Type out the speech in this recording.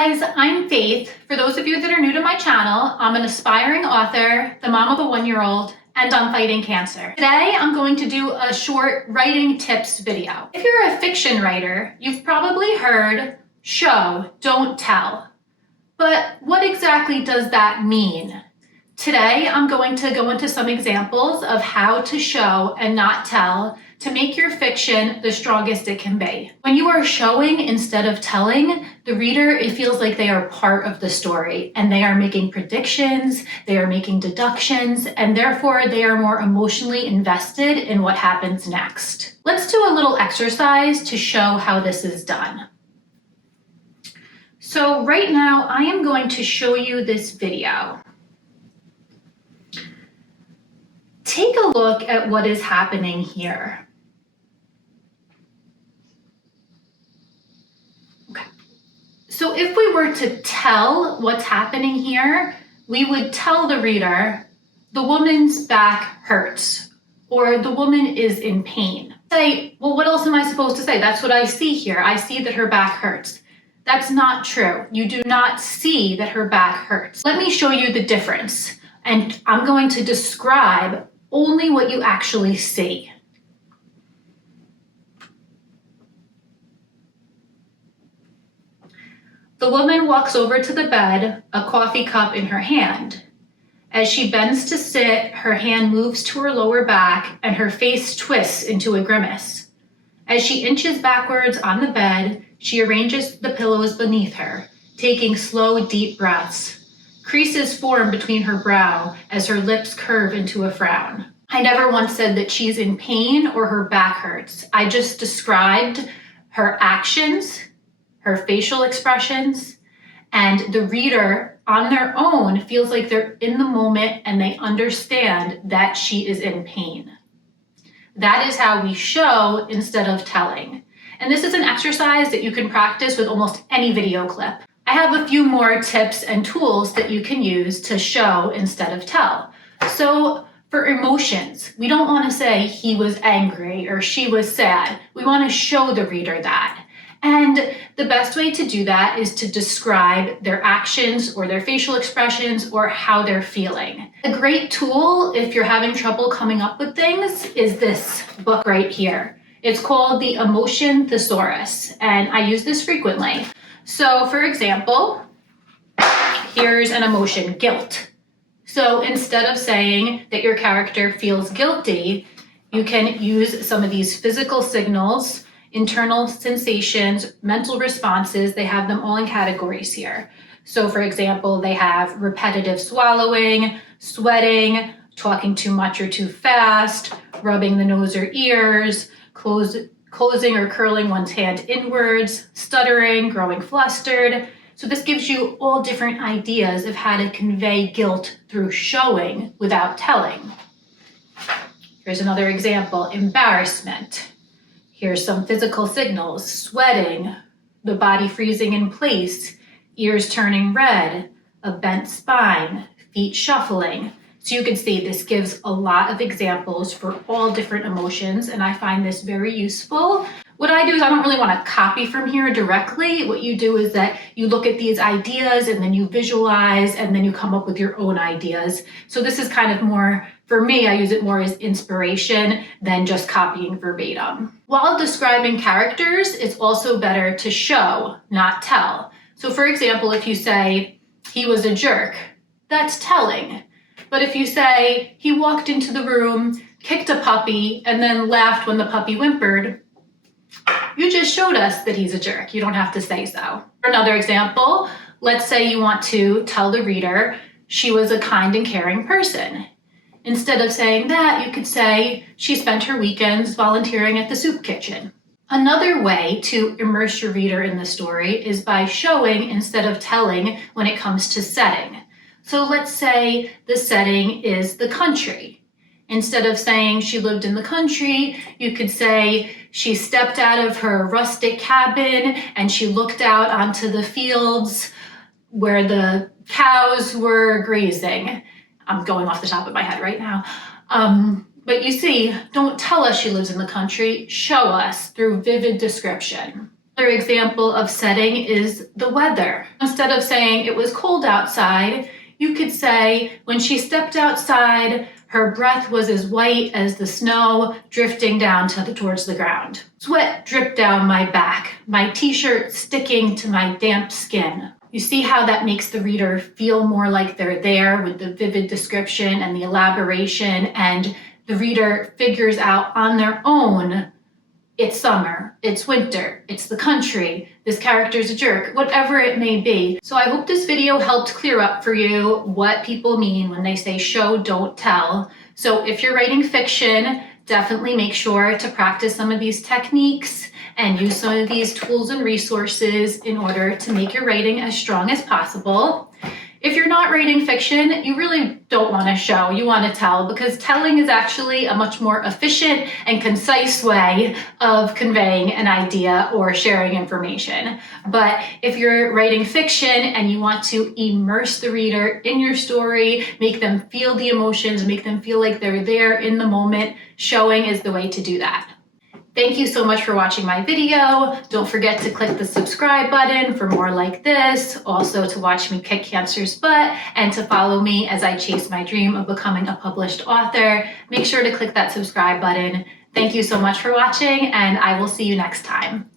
guys, I'm Faith. For those of you that are new to my channel, I'm an aspiring author, the mom of a 1-year-old, and I'm fighting cancer. Today, I'm going to do a short writing tips video. If you're a fiction writer, you've probably heard show, don't tell. But what exactly does that mean? Today, I'm going to go into some examples of how to show and not tell to make your fiction the strongest it can be. When you are showing instead of telling, the reader, it feels like they are part of the story and they are making predictions, they are making deductions, and therefore they are more emotionally invested in what happens next. Let's do a little exercise to show how this is done. So right now, I am going to show you this video. Take a look at what is happening here. Okay. So if we were to tell what's happening here, we would tell the reader, the woman's back hurts, or the woman is in pain. Say, well, what else am I supposed to say? That's what I see here. I see that her back hurts. That's not true. You do not see that her back hurts. Let me show you the difference. And I'm going to describe only what you actually see. The woman walks over to the bed, a coffee cup in her hand. As she bends to sit, her hand moves to her lower back and her face twists into a grimace. As she inches backwards on the bed, she arranges the pillows beneath her, taking slow, deep breaths. Creases form between her brow as her lips curve into a frown. I never once said that she's in pain or her back hurts. I just described her actions, her facial expressions, and the reader on their own feels like they're in the moment and they understand that she is in pain. That is how we show instead of telling. And this is an exercise that you can practice with almost any video clip. I have a few more tips and tools that you can use to show instead of tell. So for emotions, we don't want to say he was angry or she was sad. We want to show the reader that. And the best way to do that is to describe their actions or their facial expressions or how they're feeling. A great tool if you're having trouble coming up with things is this book right here. It's called the Emotion Thesaurus, and I use this frequently. So for example, here's an emotion, guilt. So instead of saying that your character feels guilty, you can use some of these physical signals, internal sensations, mental responses. They have them all in categories here. So for example, they have repetitive swallowing, sweating, talking too much or too fast, rubbing the nose or ears, closing or curling one's hand inwards, stuttering, growing flustered. So this gives you all different ideas of how to convey guilt through showing without telling. Here's another example, embarrassment. Here's some physical signals, sweating, the body freezing in place, ears turning red, a bent spine, feet shuffling. So you can see this gives a lot of examples for all different emotions, and I find this very useful. What I do is I don't really want to copy from here directly. What you do is that you look at these ideas and then you visualize and then you come up with your own ideas. So this is kind of more, for me, I use it more as inspiration than just copying verbatim. While describing characters, it's also better to show, not tell. So for example, if you say, he was a jerk, that's telling. But if you say, he walked into the room, kicked a puppy, and then laughed when the puppy whimpered, you just showed us that he's a jerk. You don't have to say so. Another example, let's say you want to tell the reader she was a kind and caring person. Instead of saying that, you could say she spent her weekends volunteering at the soup kitchen. Another way to immerse your reader in the story is by showing instead of telling when it comes to setting. So let's say the setting is the country. Instead of saying she lived in the country, you could say she stepped out of her rustic cabin and she looked out onto the fields where the cows were grazing. I'm going off the top of my head right now. But you see, don't tell us she lives in the country, show us through vivid description. Another example of setting is the weather. Instead of saying it was cold outside, you could say when she stepped outside, her breath was as white as the snow drifting down towards the ground. Sweat dripped down my back, my t-shirt sticking to my damp skin. You see how that makes the reader feel more like they're there with the vivid description and the elaboration, and the reader figures out on their own, it's summer, it's winter, it's the country, this character's a jerk, whatever it may be. So I hope this video helped clear up for you what people mean when they say show, don't tell. So if you're writing fiction, definitely make sure to practice some of these techniques and use some of these tools and resources in order to make your writing as strong as possible. If you're not writing fiction, you really don't want to show, you want to tell, because telling is actually a much more efficient and concise way of conveying an idea or sharing information. But if you're writing fiction and you want to immerse the reader in your story, make them feel the emotions, make them feel like they're there in the moment, showing is the way to do that. Thank you so much for watching my video. Don't forget to click the subscribe button for more like this, also to watch me kick cancer's butt, and to follow me as I chase my dream of becoming a published author. Make sure to click that subscribe button. Thank you so much for watching, and I will see you next time.